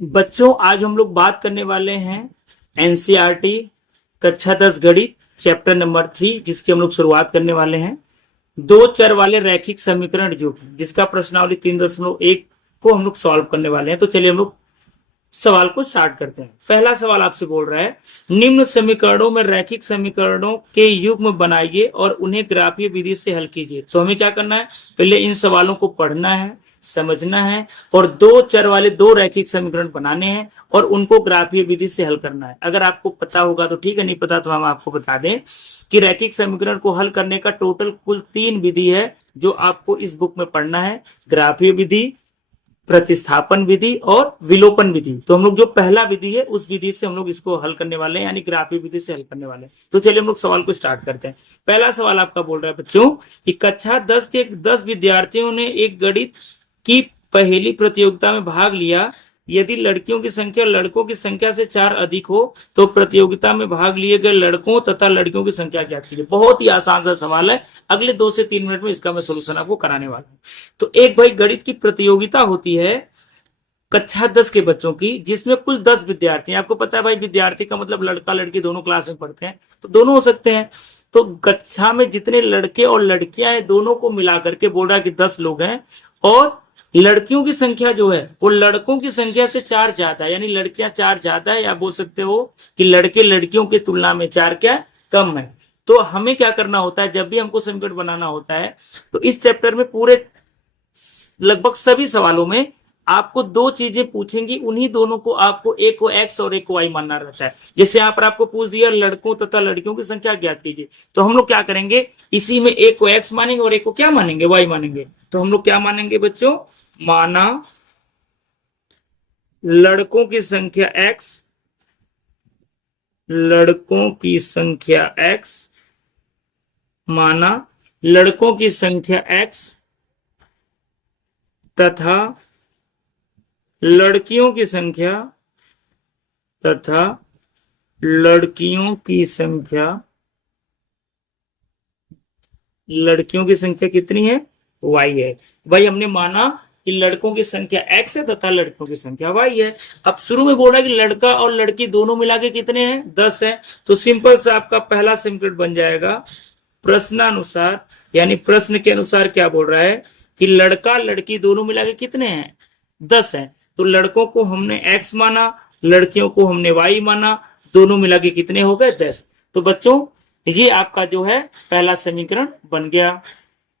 बच्चों आज हम लोग बात करने वाले हैं एनसीईआरटी कक्षा 10 गणित चैप्टर नंबर 3 जिसकी हम लोग शुरुआत करने वाले हैं। दो चर वाले रैखिक समीकरण जो जिसका प्रश्नावली 3.1 को हम लोग सॉल्व करने वाले हैं। तो चलिए हम लोग सवाल को स्टार्ट करते हैं। पहला सवाल आपसे बोल रहा है, निम्न समीकरणों में रैखिक समीकरणों के युग्म बनाइए और उन्हें ग्राफीय विधि से हल कीजिए। तो हमें क्या करना है, पहले इन सवालों को पढ़ना है, समझना है और दो चर वाले दो रैखिक समीकरण बनाने हैं और उनको ग्राफीय विधि से हल करना है। अगर आपको पता होगा तो ठीक है, नहीं पता तो हम आपको बता दें कि रैखिक समीकरण को हल करने का टोटल कुल 3 विधि है जो आपको इस बुक में पढ़ना है। ग्राफीय विधि, प्रतिस्थापन विधि और विलोपन विधि। तो हम लोग जो पहला विधि है उस विधि से हम लोग इसको हल करने वाले हैं, यानी ग्राफीय विधि से हल करने वाले हैं। तो चलिए हम लोग सवाल को स्टार्ट करते हैं। पहला सवाल आपका बोल रहा है बच्चों कि कक्षा 10 के 10 विद्यार्थियों ने एक गणित की पहली प्रतियोगिता में भाग लिया। यदि लड़कियों की संख्या लड़कों की संख्या से 4 अधिक हो तो प्रतियोगिता में भाग लिए गए लड़कों तथा लड़कियों की संख्या ज्ञात कीजिए। बहुत ही आसान सा सवाल है, अगले 2 से 3 मिनट में इसका मैं सोल्यूशन आपको कराने वाला हूं। तो एक भाई गणित की प्रतियोगिता होती है कक्षा 10 के बच्चों की, जिसमें कुल 10 विद्यार्थी हैं। आपको पता है भाई विद्यार्थी का मतलब लड़का लड़की दोनों क्लास में पढ़ते हैं, तो दोनों हो सकते हैं। तो कक्षा में जितने लड़के और लड़कियां हैं दोनों को मिलाकर के बोल रहा है कि 10 लोग हैं और लड़कियों की संख्या जो है वो लड़कों की संख्या से 4 ज्यादा है, यानी लड़कियां 4 ज्यादा है, या बोल सकते हो कि लड़के लड़कियों की तुलना में 4 क्या कम है। तो हमें क्या करना होता है, जब भी हमको समीकरण बनाना होता है तो इस चैप्टर में पूरे लगभग सभी सवालों में आपको दो चीजें पूछेंगी, उन्हीं दोनों को आपको एक को एक्स और एक को वाई मानना रहता है। जैसे यहाँ पर आपको पूछ दिया लड़कों तथा लड़कियों की संख्या ज्ञात कीजिए, तो हम लोग क्या करेंगे, इसी में एक को एक्स मानेंगे और एक को क्या मानेंगे, वाई मानेंगे। तो हम लोग क्या मानेंगे बच्चों, माना लड़कों की संख्या एक्स, लड़कों की संख्या एक्स, माना लड़कों की संख्या एक्स तथा लड़कियों की संख्या तथा लड़कियों की संख्या, लड़कियों की संख्या कितनी है, y है। भाई हमने माना कि लड़कों की संख्या x है तथा लड़कियों की संख्या y है। अब शुरू में बोला कि लड़का और लड़की दोनों मिला के कितने हैं, 10 है। तो सिंपल सा आपका पहला समीकरण बन जाएगा प्रश्नानुसार, यानी प्रश्न के अनुसार क्या बोल रहा है कि लड़का लड़की दोनों मिला के कितने हैं, 10 है। तो लड़कों को हमने x माना, लड़कियों को हमने y माना, दोनों मिला के कितने हो गए, 10। तो बच्चों ये आपका जो है पहला समीकरण बन गया।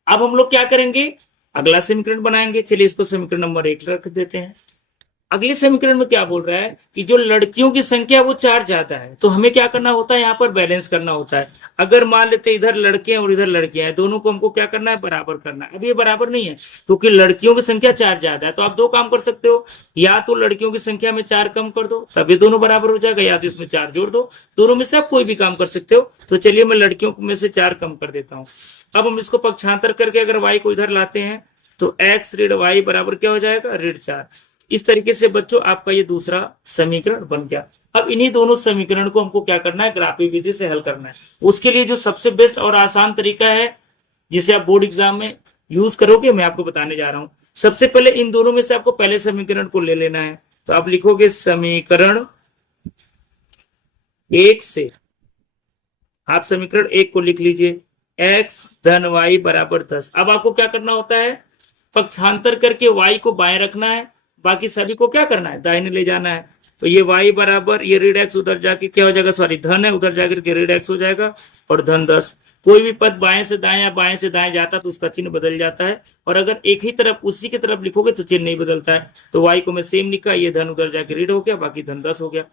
अब हम लोग क्या करेंगे, अगला समीकरण बनाएंगे। चलिए इसको समीकरण नंबर 1 रख देते हैं। अगले समीकरण में क्या बोल रहा है कि जो लड़कियों की संख्या वो 4 ज्यादा है, तो हमें क्या करना होता है, यहाँ पर बैलेंस करना होता है। अगर मान लेते इधर लड़के हैं और इधर लड़कियां हैं, दोनों को हमको क्या करना है, बराबर करना है। अब ये बराबर नहीं है क्योंकि लड़कियों की संख्या 4 ज्यादा है, तो आप दो काम कर सकते हो, या तो लड़कियों की संख्या में 4 कम कर दो तभी दोनों बराबर हो जाएगा, या तो इसमें 4 जोड़ दो। दोनों में से आप कोई भी काम कर सकते हो। तो चलिए मैं लड़कियों में से 4 कम कर देता हूँ। अब हम इसको पक्षांतर करके अगर वाई को इधर लाते हैं तो एक्स ऋण वाई बराबर क्या हो जाएगा, ऋण 4। इस तरीके से बच्चों आपका ये दूसरा समीकरण बन गया। अब इन्हीं दोनों समीकरण को हमको क्या करना है, ग्राफीय विधि से हल करना है। उसके लिए जो सबसे बेस्ट और आसान तरीका है जिसे आप बोर्ड एग्जाम में यूज करोगे, मैं आपको बताने जा रहा हूं। सबसे पहले इन दोनों में से आपको पहले समीकरण को ले लेना है। तो आप लिखोगे समीकरण 1 से, आप समीकरण 1 को लिख लीजिए, x धन y बराबर 10। अब आपको क्या करना होता है, पक्षांतर करके y को बाएं रखना है, बाकी सभी को क्या करना है, दाहिने ले जाना है। तो ये y बराबर ये ऋण x उधर जाके क्या हो जाएगा, सॉरी धन है उधर जाकर के ऋण x हो जाएगा और धन 10। कोई भी पद बाएं से दाएं या बाएं से दाएं जाता तो उसका चिन्ह बदल जाता है, और अगर एक ही तरफ उसी की तरफ लिखोगे तो चिन्ह नहीं बदलता है। तो y को मैं सेम लिखा, ये धन उधर जाके ऋण हो गया, बाकी धन 10 हो गया।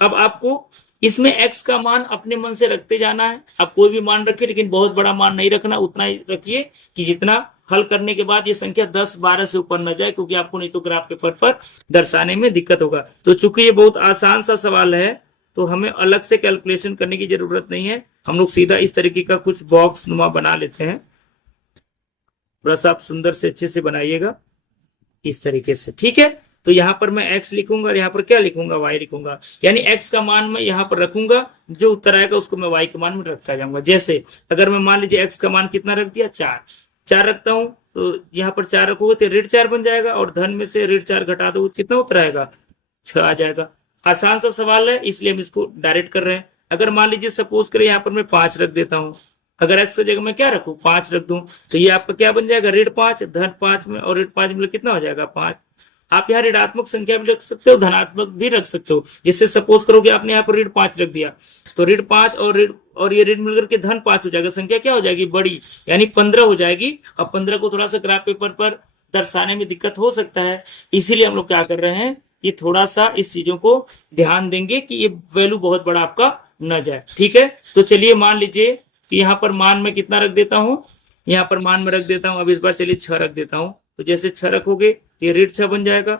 अब आपको इसमें x का मान अपने मन से रखते जाना है। आप कोई भी मान रखिए लेकिन बहुत बड़ा मान नहीं रखना, उतना ही रखिए कि जितना हल करने के बाद ये संख्या 10-12 से ऊपर न जाए, क्योंकि आपको नहीं तो ग्राफ पेपर पर दर्शाने में दिक्कत होगा। तो चूंकि ये बहुत आसान सा सवाल है तो हमें अलग से कैलकुलेशन करने की जरूरत नहीं है। हम लोग सीधा इस तरीके का कुछ बॉक्स नुमा बना लेते हैं। थोड़ा सा आप सुंदर से अच्छे से बनाइएगा इस तरीके से, ठीक है। तो यहाँ पर मैं x लिखूंगा और यहाँ पर क्या लिखूंगा, y लिखूंगा, यानी x का मान मैं यहाँ पर रखूंगा, जो उत्तर आएगा उसको मैं y के मान में रखता जाऊंगा। जैसे अगर मैं मान लीजिए x का मान कितना रख दिया, 4 रखता हूं, तो यहाँ पर 4 रखोगे तो ऋण 4 बन जाएगा, और धन में से ऋण 4 घटा दो कितना उत्तर आएगा, 6 आ जाएगा। आसान सा सवाल है इसलिए हम इसको डायरेक्ट कर रहे हैं। अगर मान लीजिए सपोज करें यहाँ पर मैं 5 रख देता हूँ, अगर एक्स की जगह मैं क्या रखूँ 5 रख दूं, तो ये आपका क्या बन जाएगा ऋण 5, धन 5 में और ऋण 5 में कितना हो जाएगा 5। आप यहाँ ऋणात्मक संख्या भी रख सकते हो, धनात्मक भी रख सकते हो। जैसे सपोज करो कि आपने यहाँ पर ऋण 5 रख दिया, तो ऋण 5 और ये ऋण मिलकर के धन 5 हो जाएगा, संख्या क्या हो जाएगी बड़ी, यानी 15 हो जाएगी। अब 15 को थोड़ा सा ग्राफ पेपर पर दर्शाने में दिक्कत हो सकता है, इसीलिए हम लोग क्या कर रहे हैं, ये थोड़ा सा इस चीजों को ध्यान देंगे कि ये वैल्यू बहुत बड़ा आपका न जाए। ठीक है, तो चलिए मान लीजिए कि यहाँ पर मान में कितना रख देता हूँ, यहाँ पर मान में रख देता हूँ। अब इस बार चलिए 6 रख देता हूँ, तो जैसे 6 रखोगे तो ये ऋण 6 बन जाएगा,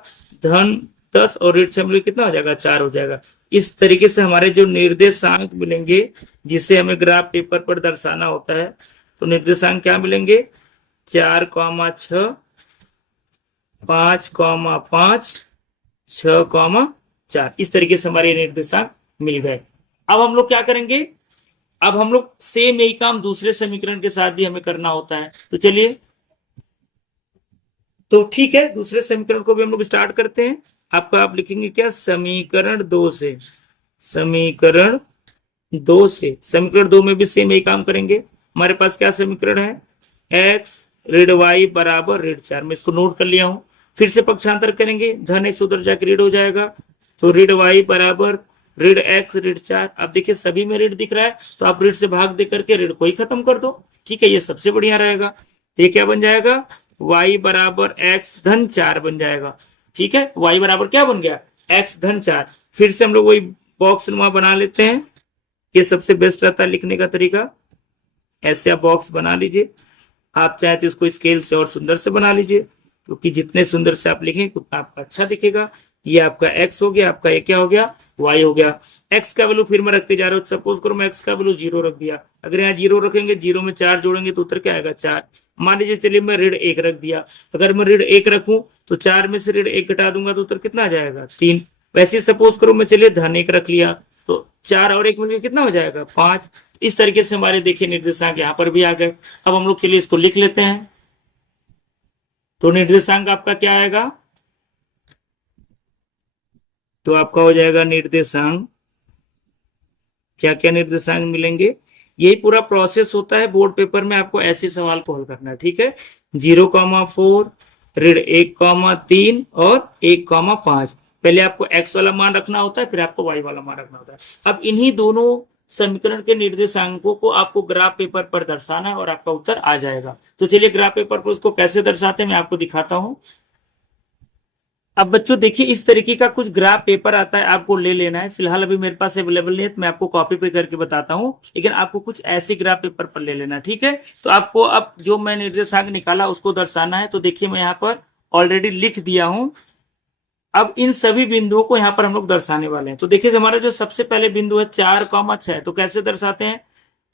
धन 10 और ऋण 6 मिलकर कितना हो जाएगा 4 हो जाएगा। इस तरीके से हमारे जो निर्देशांक मिलेंगे जिसे हमें ग्राफ पेपर पर दर्शाना होता है, तो निर्देशांक क्या मिलेंगे 4,6, 5,5, 6,4, इस तरीके से हमारे निर्देशांक मिल गए। अब हम लोग क्या करेंगे, अब हम लोग सेम यही काम दूसरे समीकरण के साथ भी हमें करना होता है। तो चलिए, तो ठीक है, दूसरे समीकरण को भी हम लोग स्टार्ट करते हैं। आपका आप लिखेंगे क्या, समीकरण 2 से, समीकरण 2 से, समीकरण 2 में भी सेम यही काम करेंगे। हमारे पास क्या समीकरण है, x ऋण y बराबर ऋण 4, मैं इसको नोट कर लिया हूं। फिर से पक्षांतर करेंगे, धन x उधर जाकर ऋण हो जाएगा, तो ऋण y बराबर ऋण x ऋण 4। अब देखिए सभी में ऋण दिख रहा है, तो आप ऋण से भाग दे करके ऋण को ही खत्म कर दो। ठीक है, ये सबसे बढ़िया रहेगा। तो ये क्या बन जाएगा, y बराबर x धन 4 बन जाएगा। ठीक है, y बराबर क्या बन गया, x धन 4। फिर से हम लोग वही बॉक्स नुमा बना लेते हैं, ये सबसे बेस्ट रहता है लिखने का तरीका। ऐसे आप बॉक्स बना लीजिए, आप चाहे तो इसको स्केल से और सुंदर से बना लीजिए, क्योंकि जितने सुंदर से आप लिखेंगे उतना आपका अच्छा दिखेगा। ये आपका x हो गया, आपका ये क्या हो गया, y हो गया। x का वैल्यू फिर मैं रखते जा रहा हूँ, सपोज करो मैं x का वैल्यू 0 रख दिया। अगर यहाँ 0 रखेंगे, 0 में 4 जोड़ेंगे तो उत्तर क्या आएगा 4। मान लीजिए चलिए मैं ऋण 1 रख दिया, अगर मैं ऋण 1 रखूं तो 4 में से ऋण 1 घटा दूंगा तो उत्तर कितना आ जाएगा 3। वैसे सपोज करो मैं चलिए धन 1 रख लिया, तो 4 और 1 मिलकर कितना हो जाएगा 5। इस तरीके से हमारे देखिए निर्देशांक यहाँ पर भी आ गए। अब हम लोग चलिए इसको लिख लेते हैं। तो निर्देशांक आपका क्या आएगा, तो आपका हो जाएगा निर्देशांक, क्या क्या निर्देशांक मिलेंगे, यही पूरा प्रोसेस होता है बोर्ड पेपर में, आपको ऐसे सवाल को हल करना है। ठीक है, 0,4, ऋण 1,3 और 1,5। पहले आपको x वाला मान रखना होता है, फिर आपको y वाला मान रखना होता है। अब इन्हीं दोनों समीकरण के निर्देशांकों को आपको ग्राफ पेपर पर दर्शाना है और आपका उत्तर आ जाएगा। तो चलिए ग्राफ पेपर पर उसको कैसे दर्शाते हैं मैं आपको दिखाता हूं। अब बच्चों देखिए इस तरीके का कुछ ग्राफ पेपर आता है, आपको ले लेना है। फिलहाल अभी मेरे पास अवेलेबल नहीं है, तो मैं आपको कॉपी पे करके बताता हूँ, लेकिन आपको कुछ ऐसे ग्राफ पेपर पर ले लेना। ठीक है, तो आपको अब जो मैं निर्देशांक निकाला उसको दर्शाना है। तो देखिए मैं यहाँ पर ऑलरेडी लिख दिया हूँ। अब इन सभी बिंदुओं को यहाँ पर हम लोग दर्शाने वाले हैं। तो देखिए हमारा जो सबसे पहले बिंदु है 4,6, तो कैसे दर्शाते हैं।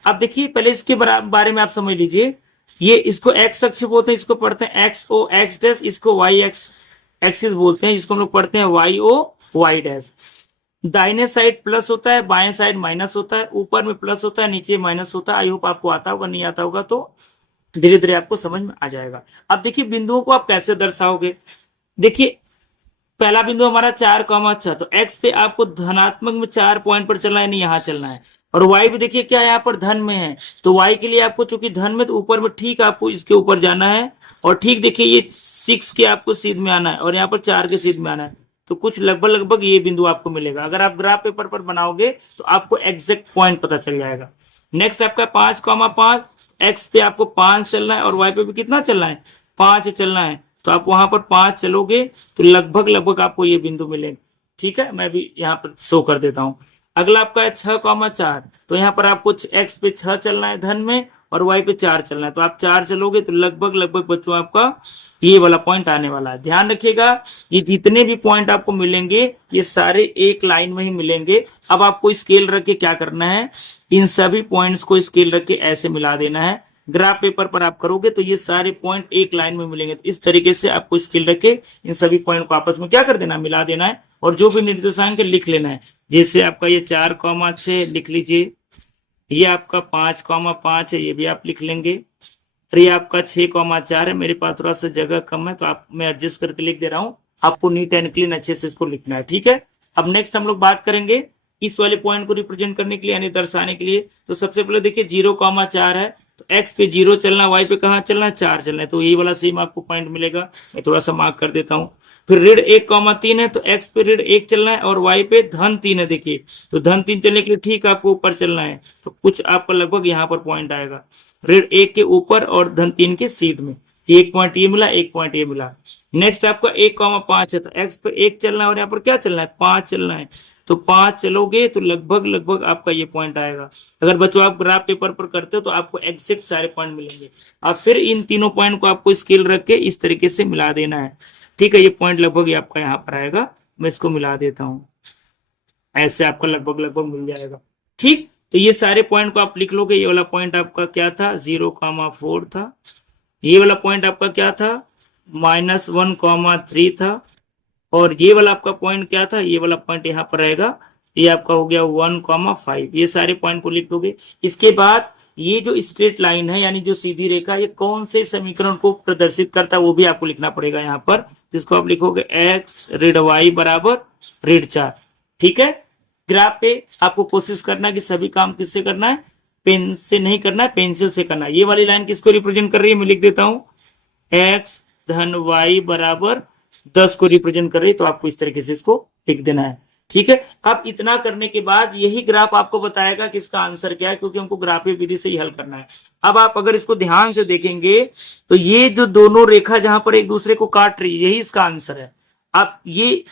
अब देखिए पहले इसके बारे में आप समझ लीजिए, ये इसको एक्स अक्ष बोलते हैं, इसको पढ़ते हैं एक्स ओ एक्स डैश, इसको वाई एक्स एक्सिस बोलते हैं, जिसको हम लोग पढ़ते हैं वाई ओ वाई डैश। दाहिने साइड प्लस होता है, बाएं साइड माइनस होता है, ऊपर में प्लस होता है, नीचे माइनस होता है। आई होप आपको आता होगा, नहीं आता होगा तो धीरे धीरे आपको समझ में आ जाएगा। अब देखिए बिंदुओं को आप कैसे दर्शाओगे। देखिए पहला बिंदु हमारा 4,6, तो x पे आपको धनात्मक में 4 पॉइंट पर चलना है, नहीं यहाँ चलना है। और y भी देखिए क्या यहाँ पर धन में है, तो y के लिए आपको चूंकि धन में, तो ऊपर में ठीक आपको इसके ऊपर जाना है। और ठीक देखिए ये 6 के आपको सीध में आना है और यहाँ पर 4 के सीध में आना है। तो कुछ लगभग ये बिंदु आपको मिलेगा। अगर आप ग्राफ पेपर पर बनाओगे तो आपको एग्जैक्ट पॉइंट पता चल जाएगा। नेक्स्ट आपका 5,5, x पे आपको 5 चलना है और y पे भी कितना चलना है 5 चलना है। तो आप वहां पर 5 चलोगे तो लगभग आपको ये बिंदु मिलेंगे। ठीक है, मैं भी यहाँ पर शो कर देता हूँ। अगला आपका है 6,4, तो यहाँ पर आपको x पे 6 चलना है धन में और y पे 4 चलना है। तो आप 4 चलोगे तो लगभग बच्चों आपका ये वाला पॉइंट आने वाला है। ध्यान रखिएगा ये जितने भी पॉइंट आपको मिलेंगे ये सारे एक लाइन में ही मिलेंगे। अब आपको स्केल रख के क्या करना है, इन सभी पॉइंट्स को स्केल रख के ऐसे मिला देना है। ग्राफ पेपर पर आप करोगे तो ये सारे पॉइंट एक लाइन में मिलेंगे। तो इस तरीके से आपको स्केल रख के इन सभी पॉइंट को आपस में क्या कर देना, मिला देना है और जो भी निर्देशांक लिख लेना है। जैसे आपका ये 4,6 लिख लीजिए, ये आपका 5,5 है, ये भी आप लिख लेंगे। और ये आपका 6,4 है। मेरे पास थोड़ा सा जगह कम है तो आप मैं एडजस्ट करके लिख दे रहा हूँ, आपको नीट एंड क्लीन अच्छे से इसको लिखना है, ठीक है। अब नेक्स्ट हम लोग बात करेंगे इस वाले पॉइंट को रिप्रेजेंट करने के लिए यानी दर्शाने के लिए। तो सबसे पहले देखिए 0,4 है, तो x पे 0 चलना, y पे कहाँ चलना है 4 चलना है, तो यही वाला सेम आपको पॉइंट मिलेगा। मैं थोड़ा सा मार्क कर देता हूँ। फिर ऋण 1,3 है, तो x पे ऋण 1 चलना है और y पे धन 3 है। देखिए तो धन 3 चलने के लिए ठीक आपको ऊपर चलना है, तो कुछ आपका लगभग यहाँ पर पॉइंट आएगा ऋण 1 के ऊपर और धन 3 के सीध में। एक पॉइंट ये मिला, एक पॉइंट ये मिला। नेक्स्ट आपका 1,5 है, तो x पे 1 चलना है और यहाँ पर क्या चलना है 5 चलना है, तो 5 चलोगे तो लगभग आपका ये पॉइंट आएगा। अगर बच्चों आप ग्राफ पेपर पर करते हो तो आपको एग्जैक्ट सारे पॉइंट मिलेंगे। अब फिर इन तीनों पॉइंट को आपको स्केल रख के इस तरीके से मिला देना है, ठीक है। ये पॉइंट लगभग ये आपका यहाँ पर आएगा, मैं इसको मिला देता हूँ, ऐसे आपका लगभग मिल जाएगा, ठीक। तो ये सारे पॉइंट को आप लिख लोगे। ये वाला पॉइंट आपका क्या था 0,4 था, ये वाला पॉइंट आपका क्या था -1,3 था, और ये वाला आपका पॉइंट क्या था, ये वाला पॉइंट यहाँ पर रहेगा, ये आपका हो गया 1,5। ये सारे पॉइंट को लिख दोगे। इसके बाद ये जो स्ट्रेट लाइन है यानी जो सीधी रेखा, ये कौन से समीकरण को प्रदर्शित करता है वो भी आपको लिखना पड़ेगा यहाँ पर। जिसको आप लिखोगे x ऋण y बराबर ऋण 4, ठीक है। ग्राफ पे आपको कोशिश करना है कि सभी काम किससे करना है, पेन से नहीं करना है, पेंसिल से करना है। ये वाली लाइन किसको रिप्रेजेंट कर रही है, मैं लिख देता हूँ x धन y बराबर 10 को रिप्रेजेंट कर रही है, तो आपको इस तरीके से इसको लिख देना है, ठीक है। अब इतना करने के बाद यही ग्राफ आपको बताएगा कि इसका आंसर क्या है, क्योंकि हमको ग्राफीय विधि से ही हल करना है। अब आप अगर इसको ध्यान से देखेंगे तो ये जो दोनों रेखा जहां पर एक दूसरे को काट रही है यही इसका आंसर है। अब ये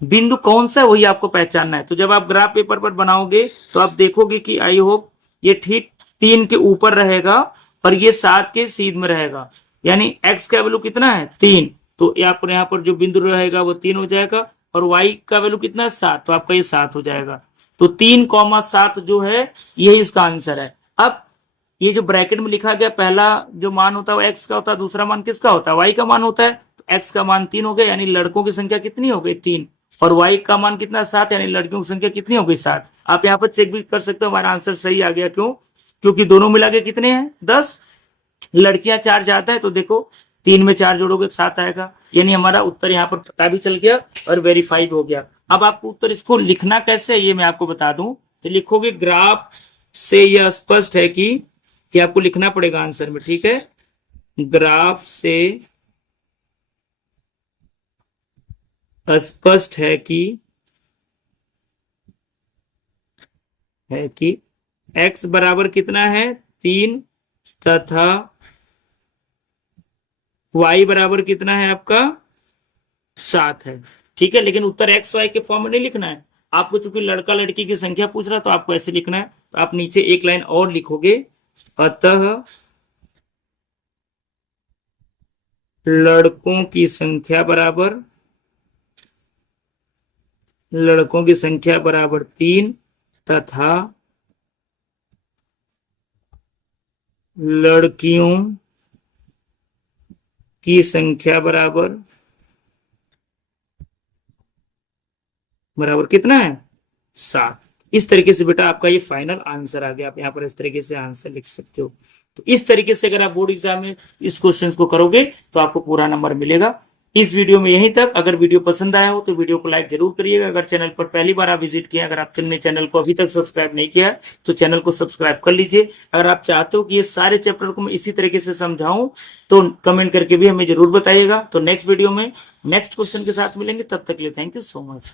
बिंदु कौन सा है वही आपको पहचानना है। तो जब आप ग्राफ पेपर पर बनाओगे तो आप देखोगे कि आई होप ये ठीक 3 के ऊपर रहेगा और ये 7 के सीध में रहेगा, यानी x का वैल्यू कितना है 3, तो यहाँ पर जो बिंदु रहेगा वो 3 हो जाएगा, और y का वैल्यू कितना है 7, तो आपका ये 7 हो जाएगा। तो 3,7 जो है यही इसका आंसर है। अब ये जो ब्रैकेट में लिखा गया पहला जो मान होता है वो x का होता है, दूसरा मान किसका होता है y का मान होता है, तो x का मान 3 हो गया, यानी लड़कों की संख्या कितनी हो गई 3, और y का मान कितना 7, यानी लड़कियों की संख्या कितनी हो गई 7। आप यहाँ पर चेक भी कर सकते हो हमारा आंसर सही आ गया, क्यों, क्योंकि दोनों मिला के कितने हैं 10, लड़कियां 4 जाता है, तो देखो 3 में 4 जोड़ोगे 7 आएगा, यानी हमारा उत्तर यहाँ पर पता भी चल गया और वेरीफाई भी हो गया। अब आपको उत्तर इसको लिखना कैसे है ये मैं आपको बता दूं। तो लिखोगे ग्राफ से यह स्पष्ट है कि आपको लिखना पड़ेगा आंसर में, ठीक है। ग्राफ से स्पष्ट है कि x बराबर कितना है 3 तथा y बराबर कितना है आपका 7 है, ठीक है। लेकिन उत्तर x y के फॉर्म में नहीं लिखना है आपको, चूंकि लड़का लड़की की संख्या पूछ रहा है तो आपको ऐसे लिखना है। तो आप नीचे एक लाइन और लिखोगे, अतः लड़कों की संख्या बराबर 3 तथा लड़कियों की संख्या बराबर कितना है 7। इस तरीके से बेटा आपका ये फाइनल आंसर आ गया। आप यहाँ पर इस तरीके से आंसर लिख सकते हो। तो इस तरीके से अगर आप बोर्ड एग्जाम में इस क्वेश्चन को करोगे तो आपको पूरा नंबर मिलेगा। इस वीडियो में यहीं तक। अगर वीडियो पसंद आया हो तो वीडियो को लाइक जरूर करिएगा। अगर चैनल पर पहली बार आप विजिट किए, अगर आपने चैनल को अभी तक सब्सक्राइब नहीं किया तो चैनल को सब्सक्राइब कर लीजिए। अगर आप चाहते हो कि ये सारे चैप्टर को मैं इसी तरीके से समझाऊं तो कमेंट करके भी हमें जरूर बताइएगा। तो नेक्स्ट वीडियो में नेक्स्ट क्वेश्चन के साथ मिलेंगे, तब तक के लिए थैंक यू सो मच।